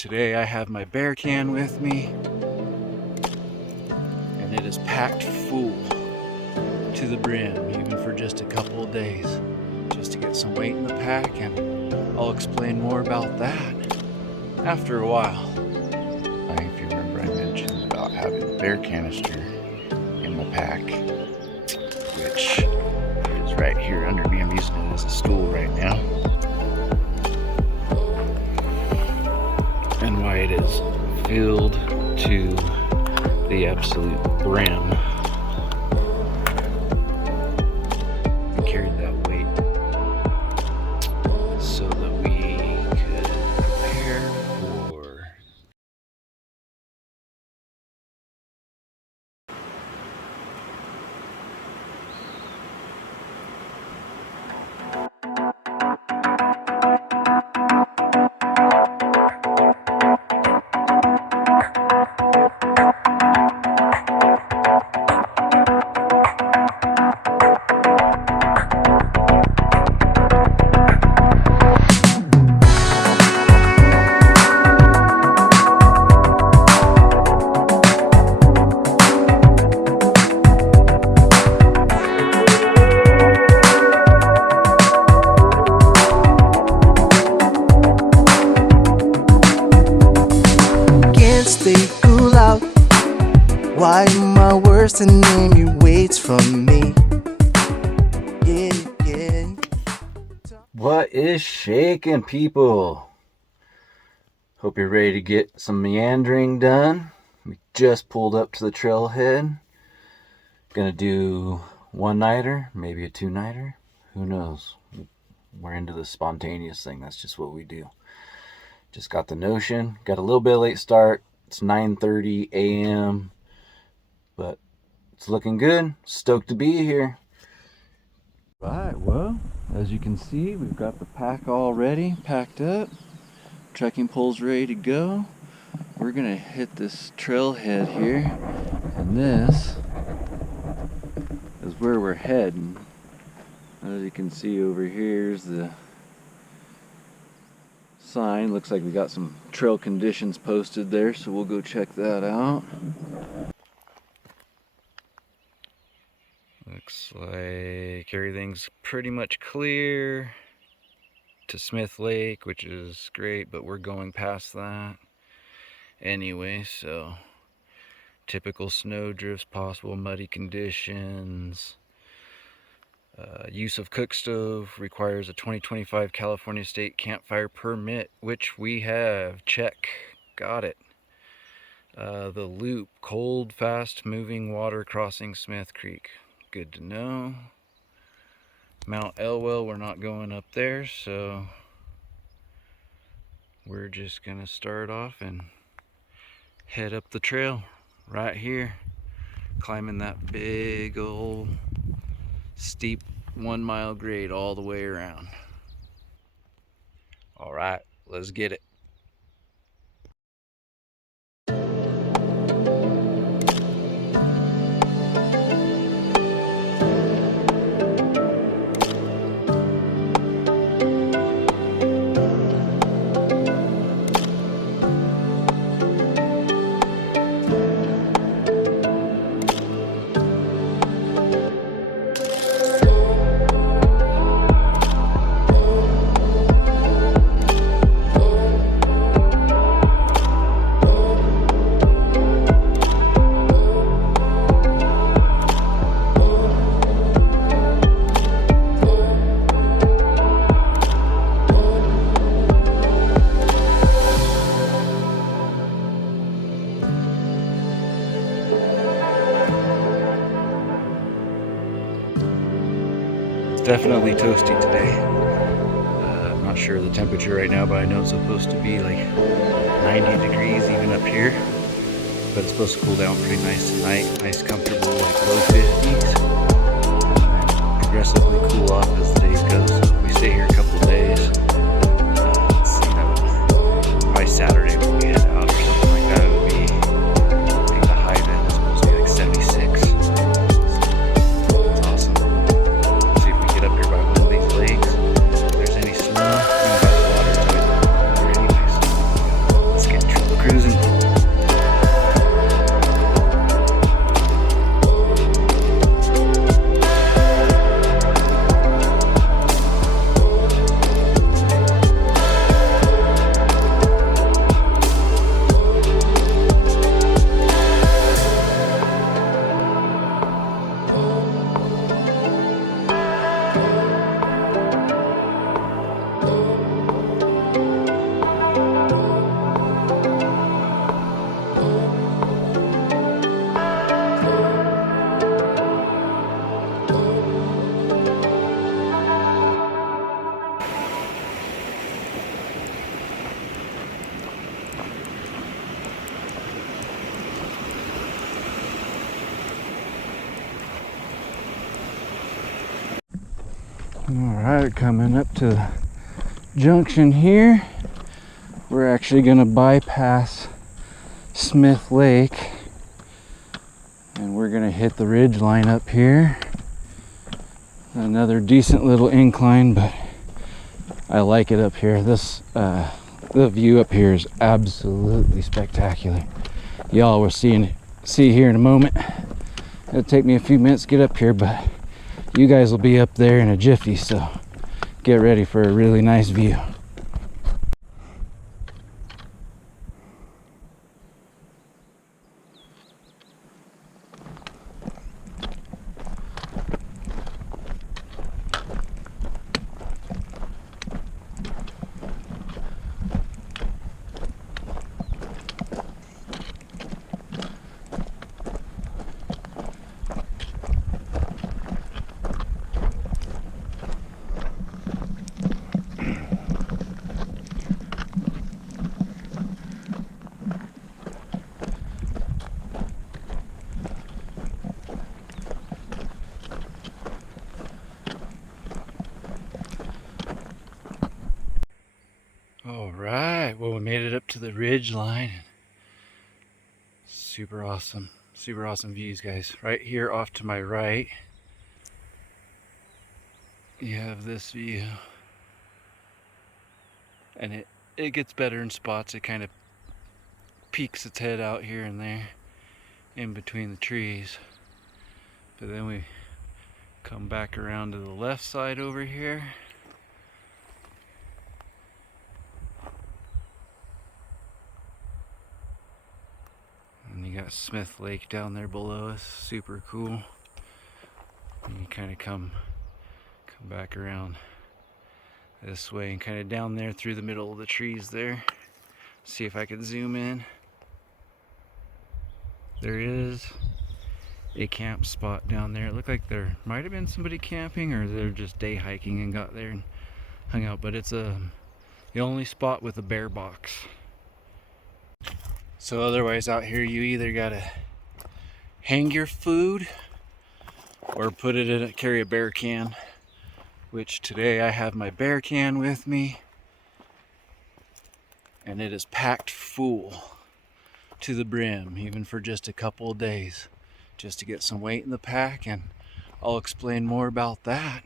Today I have my bear can with me, and it is packed full to the brim, even for just a couple of days, just to get some weight in the pack, and I'll explain more about that after a while. If you remember, I mentioned about having a bear canister in the pack, which is right here under me. I'm using it as a stool right now. And why it is filled to the absolute brim. I carried that weight so that we could prepare for stay cool out. Why am I worse than name you waits from me? Yeah. What is shaking, people? Hope you're ready to get some meandering done. We just pulled up to the trailhead. Gonna do one-nighter, maybe a two-nighter. Who knows? We're into the spontaneous thing. That's just what we do. Just got the notion. Got a little bit late start. It's 9:30 a.m. But it's looking good. Stoked to be here. Right, well, as you can see, we've got the pack all ready, packed up. Trekking poles ready to go. We're gonna hit this trailhead here, and this is where we're heading. As you can see over here is the sign. Looks like we got some trail conditions posted there, so we'll go check that out. Looks like everything's pretty much clear to Smith Lake, which is great, but we're going past that anyway. So typical snow drifts, possible muddy conditions. Use of cook stove requires a 2025 California State campfire permit, which we have. Check. Got it. The loop, cold, fast moving water crossing Smith Creek. Good to know. Mount Elwell, we're not going up there, so we're just gonna start off and head up the trail right here, climbing that big old steep 1 mile grade all the way around. All right, let's get it. Definitely toasty today. I'm not sure of the temperature right now, but I know it's supposed to be like 90 degrees even up here. But it's supposed to cool down pretty nice tonight. Nice, comfortable, like low 50s. And progressively cool off as the days go. So if we stay here a couple of days, let's see, that would probably Saturday when we head out or something like that. It would be, I think the high then is supposed to be like 76. Let's get Alright, coming up to the junction here. We're actually gonna bypass Smith Lake and we're gonna hit the ridge line up here. Another decent little incline, but I like it up here. The view up here is absolutely spectacular. Y'all will see here in a moment. It'll take me a few minutes to get up here, but you guys will be up there in a jiffy, so get ready for a really nice view. All right, well, we made it up to the ridge line. Super awesome views, guys. Right here off to my right, you have this view, and it gets better in spots. It kind of peeks its head out here and there in between the trees, but then we come back around to the left side over here. And you got Smith Lake down there below us, super cool. And you kind of come back around this way and kind of down there through the middle of the trees there. See if I can zoom in. There is a camp spot down there. It looked like there might have been somebody camping, or they're just day hiking and got there and hung out, but it's the only spot with a bear box. So otherwise out here you either gotta hang your food or put it in carry a bear can, which today I have my bear can with me, and it is packed full to the brim, even for just a couple of days, just to get some weight in the pack. And I'll explain more about that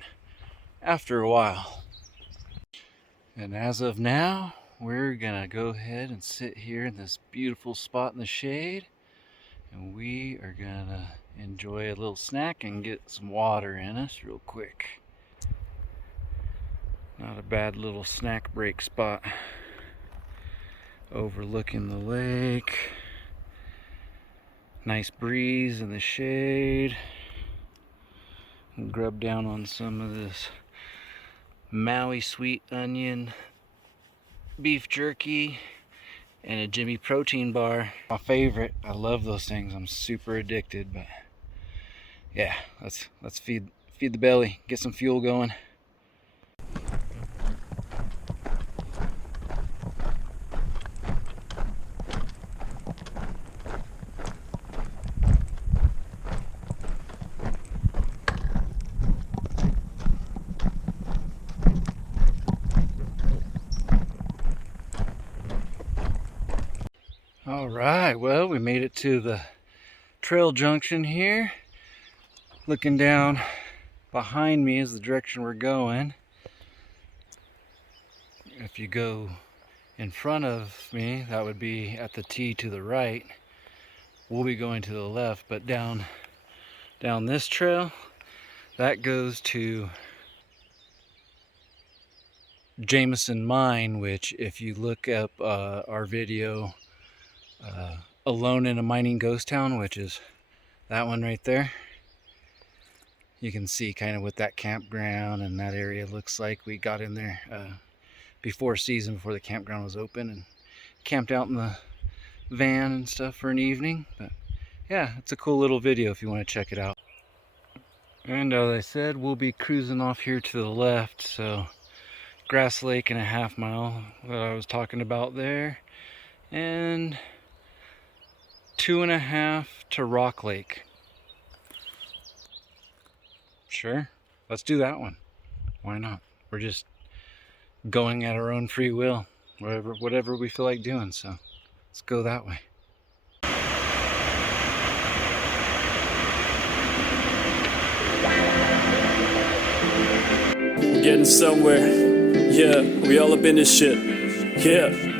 after a while. And as of now, we're gonna go ahead and sit here in this beautiful spot in the shade, and we are gonna enjoy a little snack and get some water in us real quick. Not a bad little snack break spot, overlooking the lake. Nice breeze in the shade. And grub down on some of this Maui sweet onion beef jerky and a Jimmy protein bar. My favorite. I love those things. I'm super addicted, but yeah, let's feed the belly, get some fuel going. All right, well, we made it to the trail junction here. Looking down behind me is the direction we're going. If you go in front of me, that would be at the T to the right. We'll be going to the left, but down this trail, that goes to Jameson Mine, which if you look up our video, Alone in a Mining Ghost Town, which is that one right there, you can see kind of what that campground and that area looks like. We got in there before the campground was open, and camped out in the van and stuff for an evening. But yeah, it's a cool little video if you want to check it out. And as I said, we'll be cruising off here to the left, so Grass Lake and a half mile that I was talking about there, and 2.5 to Rock Lake. Sure, let's do that one. Why not? We're just going at our own free will, whatever we feel like doing, so let's go that way. Getting somewhere, yeah, we all up in this shit, yeah.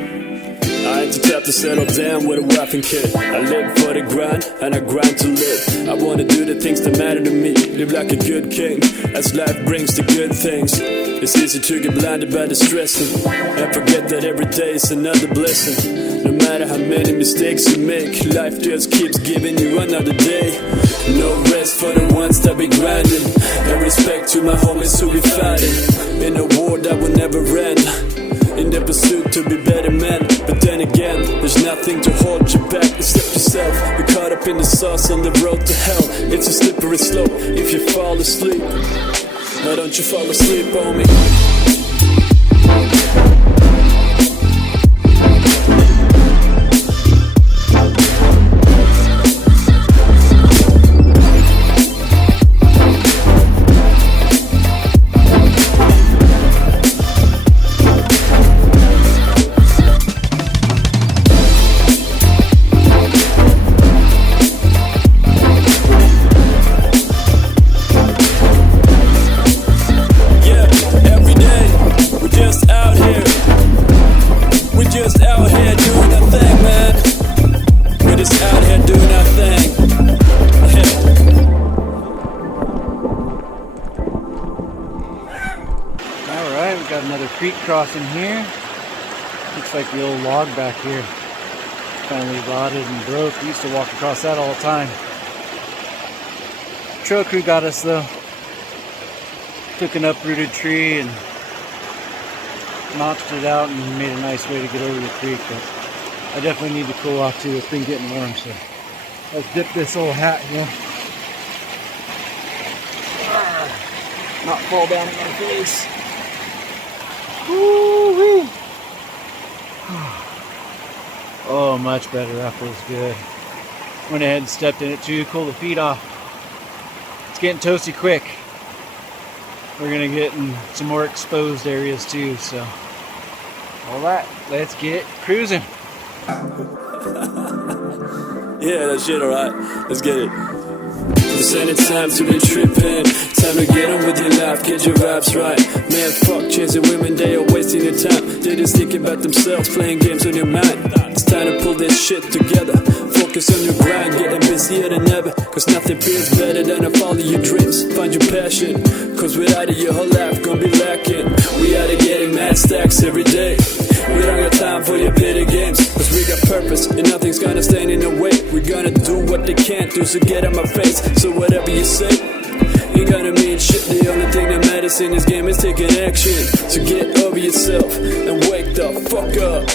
I ain't the type to settle down with a wife and kid. I live for the grind, and I grind to live. I wanna do the things that matter to me, live like a good king, as life brings the good things. It's easy to get blinded by the stressing, and forget that every day is another blessing. No matter how many mistakes you make, life just keeps giving you another day. No rest for the ones that be grinding, and respect to my homies who be fighting in a war that will never end, in the pursuit to be better men. But then again, there's nothing to hold you back except yourself. You're caught up in the sauce on the road to hell. It's a slippery slope if you fall asleep. Why don't you fall asleep on me? Creek crossing here. Looks like the old log back here finally rotted and broke. We used to walk across that all the time. Trail crew got us though. Took an uprooted tree and notched it out and made a nice way to get over the creek. But I definitely need to cool off too. It's been getting warm, so let's dip this old hat here. Not fall down in my face. Woo-wee. Oh, much better. That feels good. Went ahead and stepped in it too, cool the feet off. It's getting toasty quick. We're gonna get in some more exposed areas too, so all right, let's get cruising. Yeah, that shit alright. Let's get it. This ain't time to be tripping. Time to get on with your life, get your vibes right. Man, fuck chasing women, they are wasting their time. They just thinking about themselves, playing games on your mind. It's time to pull this shit together. Focus on your grind, getting busier than ever. Cause nothing feels better than to follow your dreams. Find your passion, cause without it your whole life gonna be lacking. We out of getting mad stacks every day. We don't got time for your pity games, cause we got purpose and nothing's gonna stand in the way. We're gonna do what they can't do, so get on my face. So whatever you say ain't gonna mean shit. The only thing that matters in this game is taking action. So get over yourself and wake the fuck up.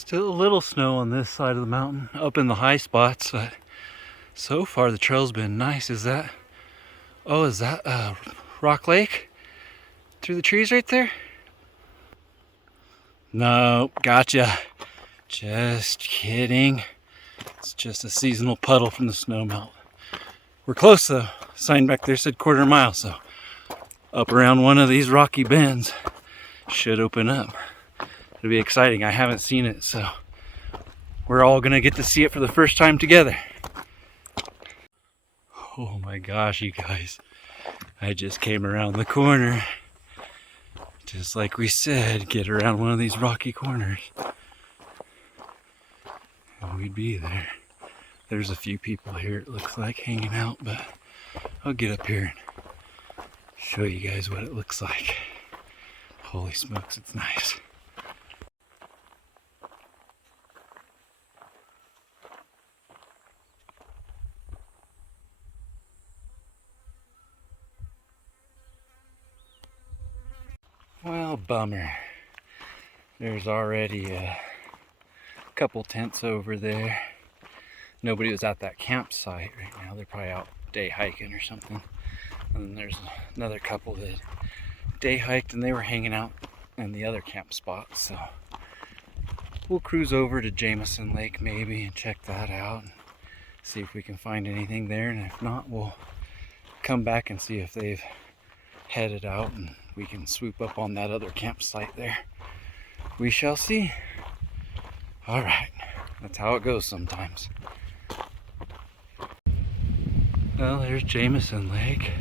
Still a little snow on this side of the mountain, up in the high spots, but so far the trail's been nice. Is that Rock Lake? Through the trees right there? No, gotcha. Just kidding. It's just a seasonal puddle from the snow melt. We're close though. Sign back there said quarter mile, so up around one of these rocky bends should open up. It'll be exciting. I haven't seen it, so we're all gonna get to see it for the first time together. Oh my gosh, you guys. I just came around the corner. Just like we said, get around one of these rocky corners and we'd be there. There's a few people here, it looks like, hanging out, but I'll get up here and show you guys what it looks like. Holy smokes, it's nice. Well, bummer. There's already a couple tents over there. Nobody was at that campsite right now. They're probably out day hiking or something. And then there's another couple that day hiked and they were hanging out in the other camp spot. So we'll cruise over to Jameson Lake maybe and check that out and see if we can find anything there. And if not, we'll come back and see if they've headed out and we can swoop up on that other campsite there. We shall see. All right, that's how it goes sometimes. Well, there's Jameson Lake.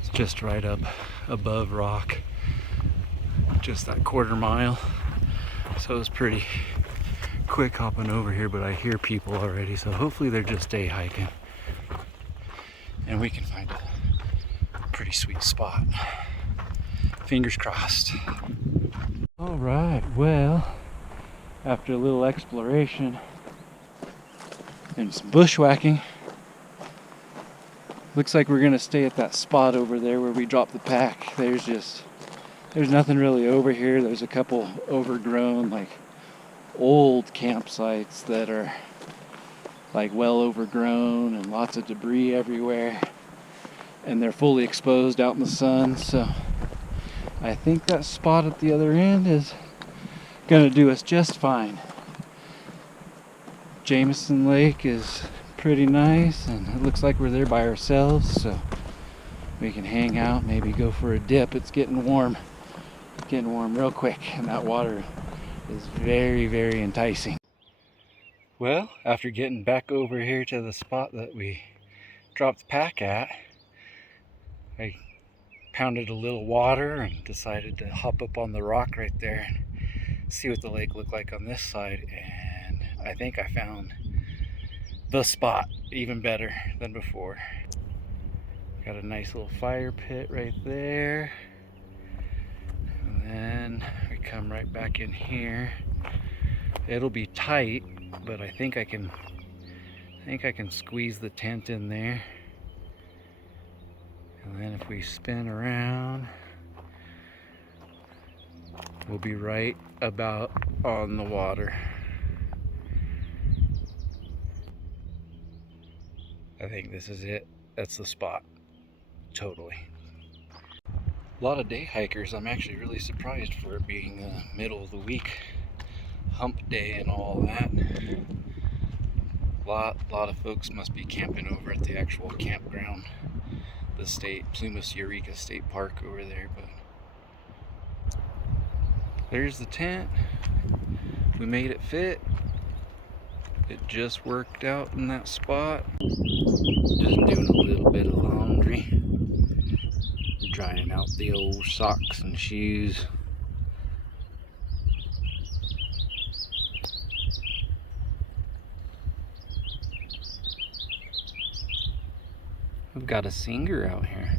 It's just right up above rock, just that quarter mile. So it's pretty quick hopping over here, but I hear people already, so hopefully they're just day hiking and we can find a pretty sweet spot. Fingers crossed. All right, well, after a little exploration and some bushwhacking, looks like we're gonna stay at that spot over there where we dropped the pack. There's nothing really over here. There's a couple overgrown, like old campsites that are like well overgrown and lots of debris everywhere, and they're fully exposed out in the sun. So I think that spot at the other end is gonna do us just fine. Jameson Lake is pretty nice and it looks like we're there by ourselves, so we can hang out, maybe go for a dip. It's getting warm real quick, and that water is very, very enticing. Well, after getting back over here to the spot that we dropped the pack at, I pounded a little water and decided to hop up on the rock right there and see what the lake looked like on this side, and I think I found the spot even better than before. Got a nice little fire pit right there, and then we come right back in here. It'll be tight, but I think I can squeeze the tent in there. And then if we spin around, we'll be right about on the water. I think this is it. That's the spot. Totally. A lot of day hikers. I'm actually really surprised for it being the middle of the week. Hump day and all that. A lot of folks must be camping over at the actual campground. The state, Plumas Eureka State Park over there, but there's the tent. We made it fit. It just worked out in that spot. Just doing a little bit of laundry. Drying out the old socks and shoes. We've got a singer out here.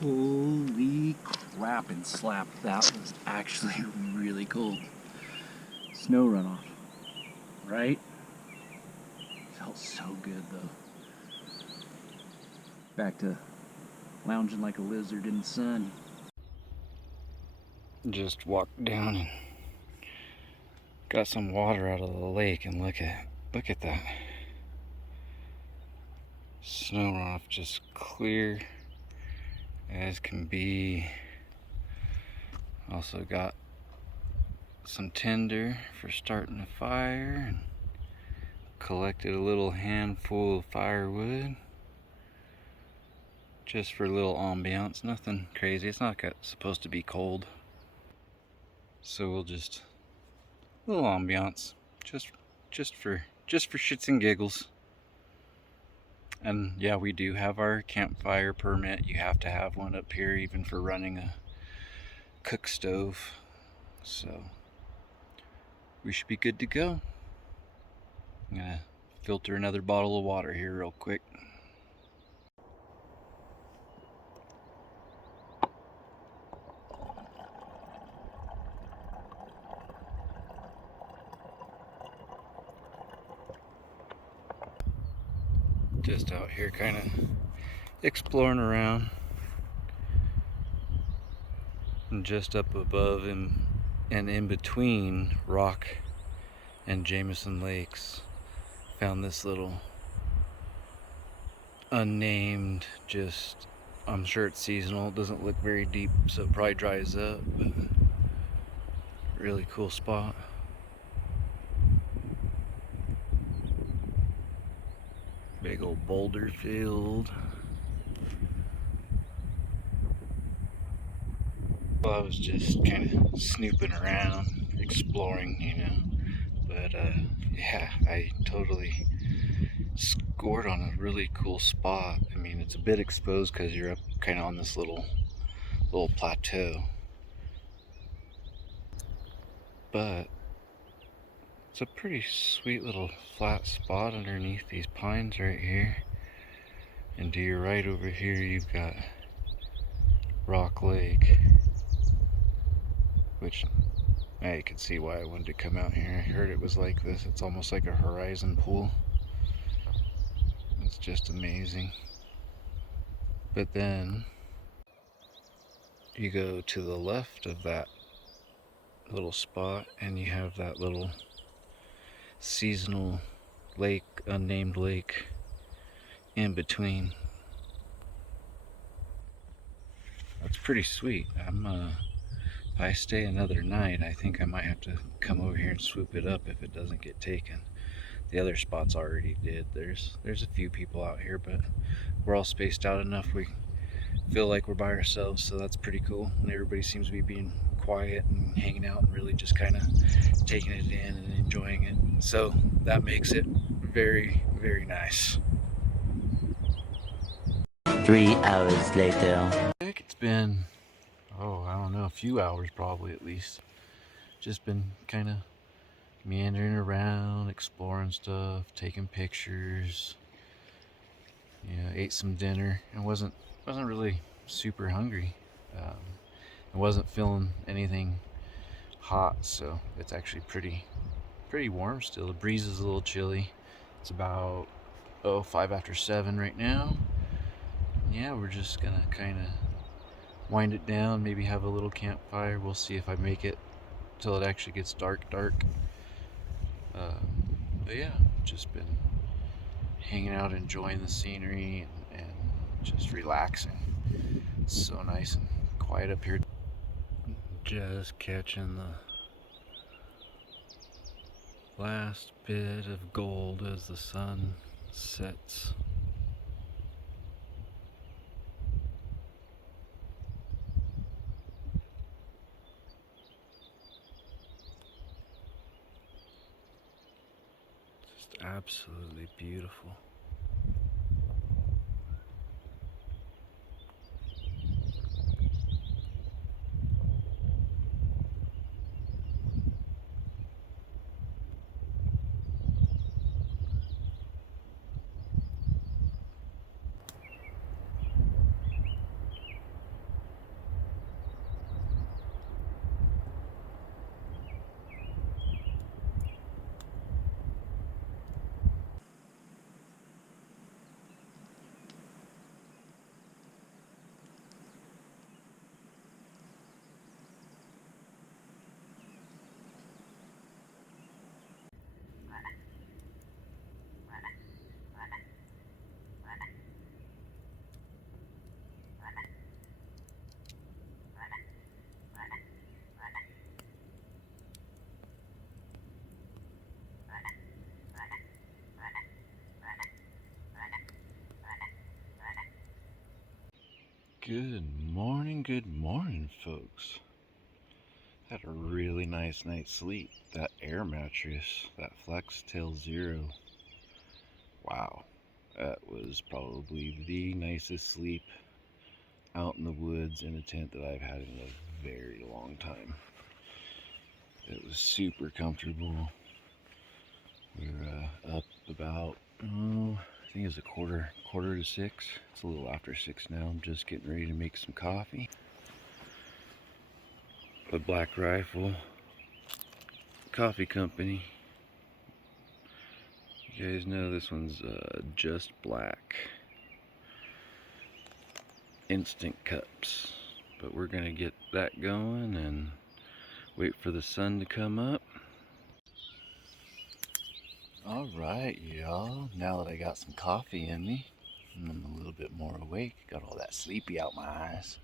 Holy crap and slap, that was actually really cold. Snow runoff, right? Felt so good though. Back to lounging like a lizard in the sun. Just walked down and got some water out of the lake, and look at that. Snow runoff just clear as can be. Also got some tinder for starting a fire and collected a little handful of firewood just for a little ambiance. Nothing crazy. It's not supposed to be cold, so we'll just a little ambiance, just for shits and giggles. And yeah, we do have our campfire permit. You have to have one up here even for running a cook stove, so we should be good to go. I'm gonna filter another bottle of water here real quick. Just out here kind of exploring around, and just up above him and in between Rock and Jameson Lakes found this little unnamed, just, I'm sure it's seasonal, it doesn't look very deep, so it probably dries up, but really cool spot. Big old boulder field. Well, I was just kind of snooping around, exploring, but yeah, I totally scored on a really cool spot. I mean, it's a bit exposed because you're up kind of on this little plateau, but it's a pretty sweet little flat spot underneath these pines right here. And to your right over here, you've got Rock Lake, which now you can see why I wanted to come out here. I heard it was like this. It's almost like a horizon pool. It's just amazing. But then you go to the left of that little spot and you have that little seasonal lake, unnamed lake in between. That's pretty sweet. If I stay another night, I think I might have to come over here and swoop it up if it doesn't get taken. The other spots already did. There's a few people out here, but we're all spaced out enough we feel like we're by ourselves, so that's pretty cool. And everybody seems to be being quiet and hanging out and really just kind of taking it in and enjoying it. So that makes it very, very nice. 3 hours later. It's been, I don't know, a few hours probably at least. Just been kind of meandering around, exploring stuff, taking pictures. Ate some dinner and wasn't really super hungry. I wasn't feeling anything hot, so it's actually pretty warm still. The breeze is a little chilly. It's about 5 after 7 right now. Yeah, we're just gonna kind of wind it down, maybe have a little campfire. We'll see if I make it till it actually gets dark. But yeah, just been hanging out, enjoying the scenery, and just relaxing. It's so nice and quiet up here. Just catching the last bit of gold as the sun sets. Just absolutely beautiful. Good morning, folks. Had a really nice night's sleep. That air mattress, that Flextail Zero. Wow, that was probably the nicest sleep out in the woods in a tent that I've had in a very long time. It was super comfortable. We were up about, I think it was a quarter to 6. It's a little after 6 now. I'm just getting ready to make some coffee. The Black Rifle Coffee Company. You guys know this one's just black. Instant cups. But we're gonna get that going and wait for the sun to come up. Alright, y'all. Now that I got some coffee in me, I'm a little bit more awake. Got all that sleepy out my eyes.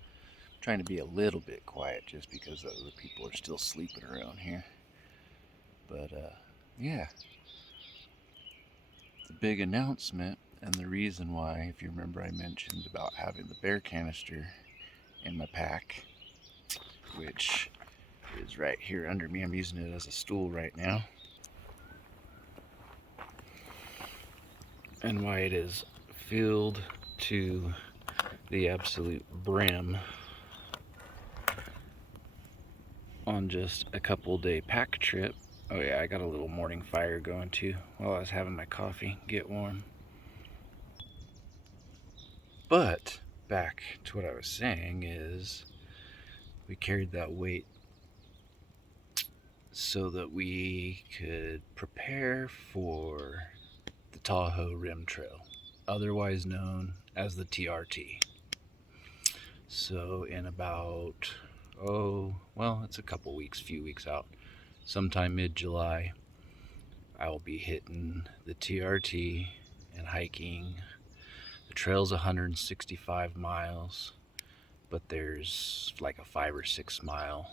I'm trying to be a little bit quiet just because other people are still sleeping around here. But yeah. The big announcement, and the reason why, if you remember, I mentioned about having the bear canister in my pack, which is right here under me. I'm using it as a stool right now. And why it is filled to the absolute brim on just a couple day pack trip. Oh yeah, I got a little morning fire going too while I was having my coffee get warm. But back to what I was saying is we carried that weight so that we could prepare for the Tahoe Rim Trail, otherwise known as the TRT. So in about, it's a couple weeks, few weeks out, sometime mid-July, I will be hitting the TRT and hiking. The trail's 165 miles, but there's like a 5 or 6 mile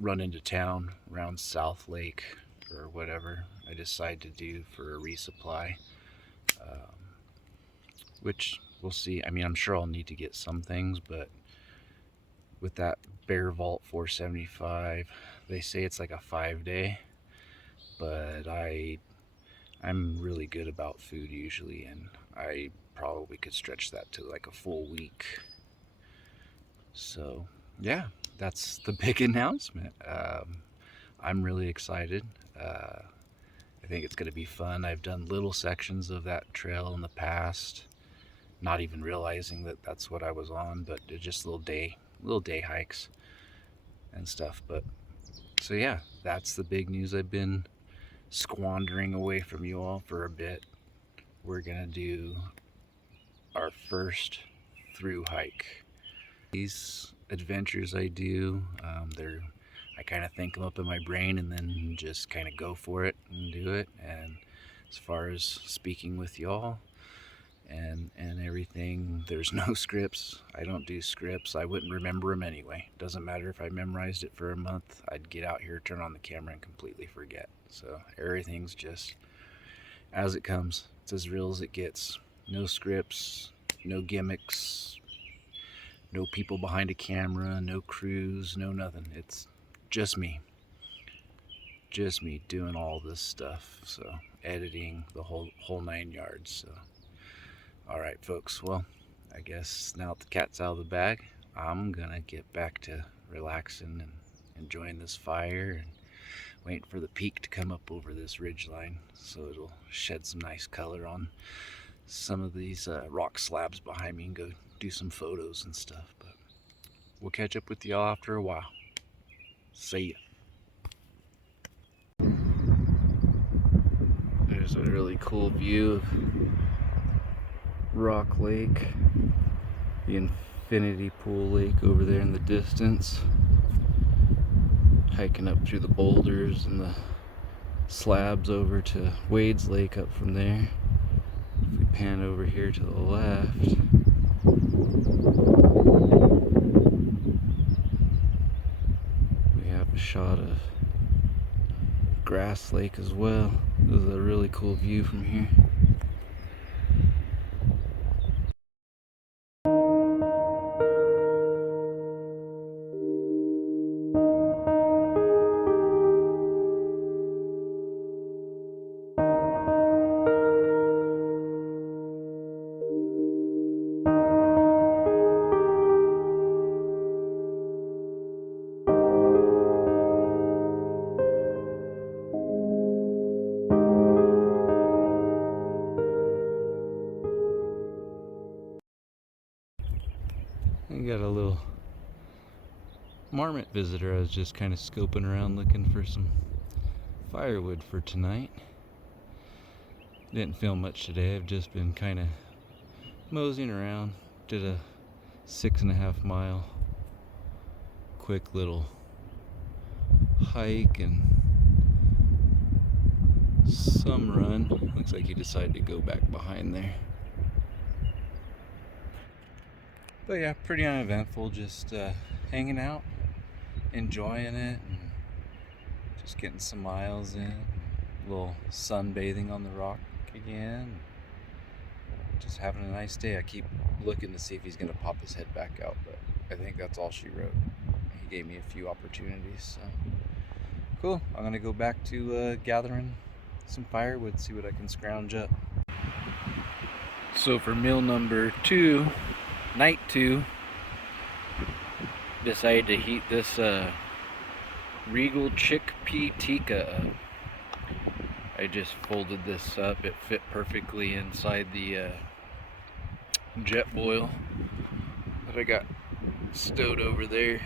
run into town around South Lake or whatever I decide to do for a resupply, which we'll see. I mean, I'm sure I'll need to get some things, but with that Bear Vault 475, they say it's like a 5-day, but I'm really good about food usually, and I probably could stretch that to like a full week. So yeah, that's the big announcement. I'm really excited. I think it's going to be fun. I've done little sections of that trail in the past, not even realizing that that's what I was on, but they're just little day hikes and stuff. But so yeah, that's the big news. I've been squandering away from you all for a bit. We're gonna do our first through hike. These adventures I do, I kind of think them up in my brain and then just kind of go for it and do it. And as far as speaking with y'all and everything, there's no scripts. I don't do scripts. I wouldn't remember them anyway. Doesn't matter if I memorized it for a month. I'd get out here, turn on the camera, and completely forget. So everything's just as it comes. It's as real as it gets. No scripts, no gimmicks, no people behind a camera, no crews, no nothing. It's just me doing all this stuff. So editing, the whole 9 yards. So all right, folks, well, I guess now that the cat's out of the bag, I'm gonna get back to relaxing and enjoying this fire and waiting for the peak to come up over this ridgeline so it'll shed some nice color on some of these rock slabs behind me and go do some photos and stuff. But we'll catch up with y'all after a while. See ya. There's a really cool view of Rock Lake, the Infinity Pool Lake over there in the distance. Hiking up through the boulders and the slabs over to Wade's Lake up from there. If we pan over here to the left, we have a shot of Grass Lake as well. This is a really cool view from here. We got a little marmot visitor. I was just kind of scoping around looking for some firewood for tonight. Didn't film much today. I've just been kind of moseying around. Did a 6.5 mile quick little hike and some run. Looks like he decided to go back behind there. But yeah, pretty uneventful. Just hanging out, enjoying it, and just getting some miles in. A little sunbathing on the rock again. Just having a nice day. I keep looking to see if he's gonna pop his head back out, but I think that's all she wrote. He gave me a few opportunities, so cool. I'm gonna go back to gathering some firewood, see what I can scrounge up. So for meal number 2, night 2, decided to heat this Regal chickpea tikka up. I just folded this up. It fit perfectly inside the jet boil that I got stowed over there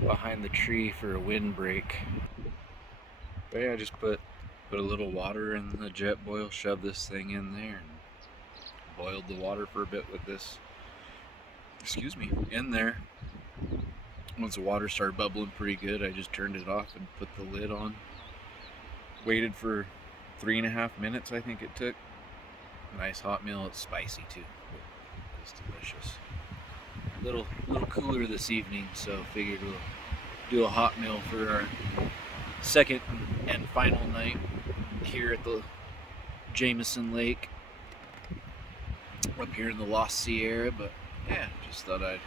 behind the tree for a windbreak. But yeah, I just put a little water in the jet boil, shoved this thing in there, and boiled the water for a bit with this, in there. Once the water started bubbling pretty good, I just turned it off and put the lid on. Waited for 3.5 minutes, I think it took. Nice hot meal. It's spicy too. It's delicious. A little cooler this evening, so figured we'll do a hot meal for our second and final night here at the Jameson Lake up here in the Lost Sierra. But yeah, just thought I'd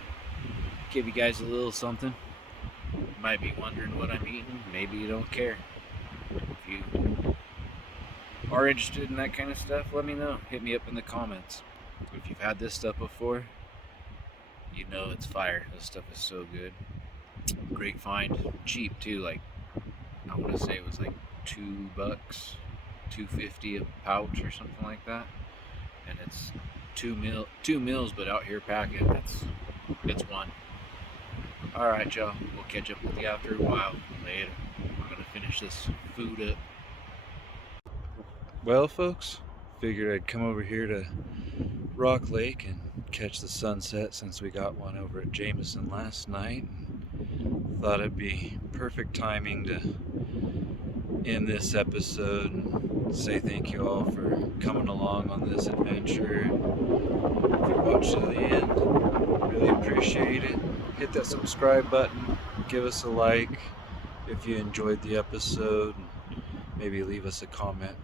give you guys a little something. You might be wondering what I'm eating. Maybe you don't care. If you are interested in that kind of stuff, let me know. Hit me up in the comments. If you've had this stuff before, you know it's fire. This stuff is so good. Great find. Cheap too. Like, I want to say it was like $2, $2.50 a pouch or something like that. And it's two meals, but out here packing, it's one. All right, y'all. We'll catch up with you after a while. Later. I'm gonna finish this food up. Well, folks, figured I'd come over here to Rock Lake and catch the sunset since we got one over at Jameson last night. Thought it'd be perfect timing to end this episode and say thank you all for coming along on this adventure. If you watched to the end, really appreciate it. Hit that subscribe button, give us a like if you enjoyed the episode, and maybe leave us a comment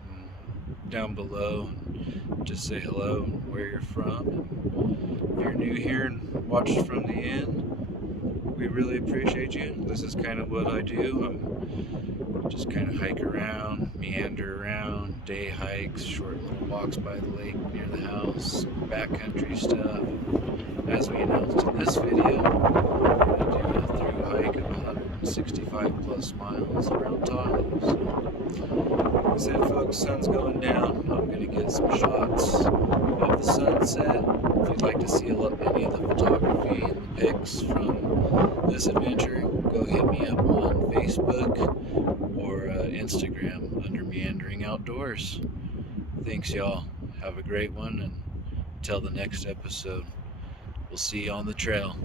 down below and just say hello and where you're from. And if you're new here and watched from the end, we really appreciate you. This is kind of what I do. I'm just kind of hike around, meander around, day hikes, short little walks by the lake near the house, backcountry stuff. As we announced in this video, we're going to do a through hike of 165 plus miles around Tahoe. So, like I said, folks, sun's going down. I'm going to get some shots of the sunset. If you'd like to see any of the photography and the pics from this adventure, go hit me up on Facebook or Instagram under Meandering Outdoors. Thanks, y'all. Have a great one, and until the next episode, we'll see you on the trail.